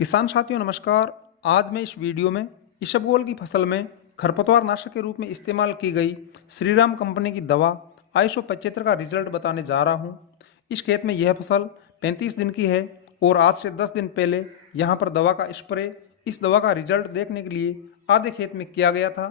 किसान साथियों नमस्कार। आज मैं इस वीडियो में इसबगोल की फसल में खरपतवार नाशक के रूप में इस्तेमाल की गई श्रीराम कंपनी की दवा आइसो 75 का रिजल्ट बताने जा रहा हूं। इस खेत में यह फसल 35 दिन की है और आज से 10 दिन पहले यहां पर दवा का स्प्रे इस दवा का रिजल्ट देखने के लिए आधे खेत में किया गया था।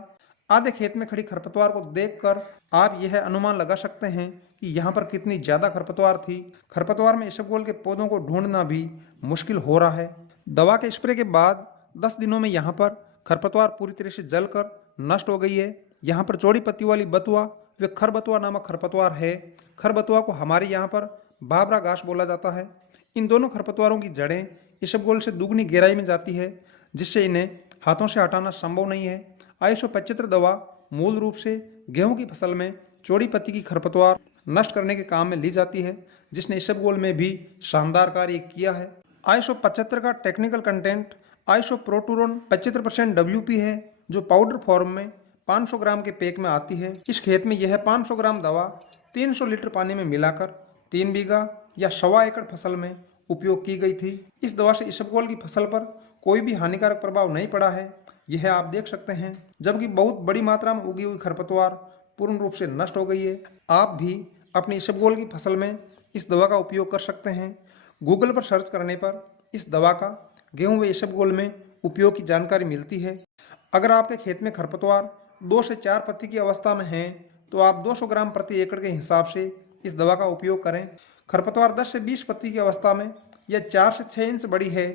आधे खेत में खड़ी खरपतवार को देखकर आप यह अनुमान लगा सकते हैं कि यहाँ पर कितनी ज़्यादा खरपतवार थी। खरपतवार में इसबगोल के पौधों को ढूंढना भी मुश्किल हो रहा है। दवा के स्प्रे के बाद 10 दिनों में यहाँ पर खरपतवार पूरी तरह से जलकर नष्ट हो गई है। यहाँ पर चौड़ी पत्ती वाली बथुआ व खरबथुआ नामक खरपतवार है। खरबथुआ को हमारे यहाँ पर बाबरा घास बोला जाता है। इन दोनों खरपतवारों की जड़ें इसबगोल से दुगनी गहराई में जाती है, जिससे इन्हें हाथों से हटाना संभव नहीं है। आइसो 75 दवा मूल रूप से गेहूं की फसल में चौड़ी पत्ती की खरपतवार नष्ट करने के काम में ली जाती है, जिसने इसबगोल में भी शानदार कार्य किया है। आइसो 75 का टेक्निकल कंटेंट आइसोप्रोटूरोन 75% WP है, जो पाउडर फॉर्म में 500 ग्राम के पैक में आती है। इस खेत में यह 500 ग्राम दवा 300 लीटर पानी में मिलाकर 3 बीघा या 1.25 एकड़ फसल में उपयोग की गई थी। इस दवा से इसबगोल की फसल पर कोई भी हानिकारक प्रभाव नहीं पड़ा है, यह आप देख सकते हैं, जबकि बहुत बड़ी मात्रा में उगी हुई खरपतवार पूर्ण रूप से नष्ट हो गई है। आप भी अपनी इसबगोल की फसल में इस दवा का उपयोग कर सकते हैं। गूगल पर सर्च करने पर इस दवा का गेहूं व इसबगोल में उपयोग की जानकारी मिलती है। अगर आपके खेत में खरपतवार 2 से 4 पत्ती की अवस्था में है तो आप 200 ग्राम प्रति एकड़ के हिसाब से इस दवा का उपयोग करें। खरपतवार 10 से 20 पत्ती की अवस्था में या 4 से 6 इंच बड़ी है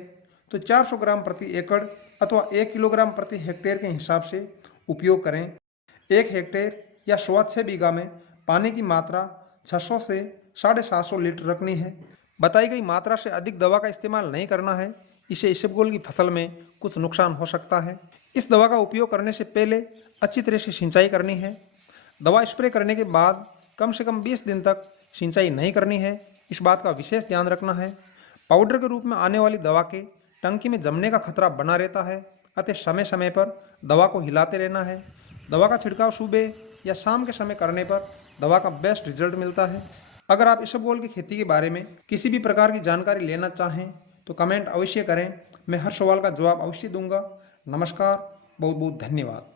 तो 400 ग्राम प्रति एकड़ अथवा 1 किलोग्राम प्रति हेक्टेयर के हिसाब से उपयोग करें। 1 हेक्टेयर या 6 बीघा में पानी की मात्रा 600 से 750 लीटर रखनी है। बताई गई मात्रा से अधिक दवा का इस्तेमाल नहीं करना है, इसे इसबगोल की फसल में कुछ नुकसान हो सकता है। इस दवा का उपयोग करने से पहले अच्छी तरह से सिंचाई करनी है। दवा स्प्रे करने के बाद कम से कम 20 दिन तक सिंचाई नहीं करनी है, इस बात का विशेष ध्यान रखना है। पाउडर के रूप में आने वाली दवा के टंकी में जमने का खतरा बना रहता है, अतः समय समय पर दवा को हिलाते रहना है। दवा का छिड़काव सुबह या शाम के समय करने पर दवा का बेस्ट रिजल्ट मिलता है। अगर आप इसबगोल की खेती के बारे में किसी भी प्रकार की जानकारी लेना चाहें तो कमेंट अवश्य करें, मैं हर सवाल का जवाब अवश्य दूंगा। नमस्कार, बहुत बहुत धन्यवाद।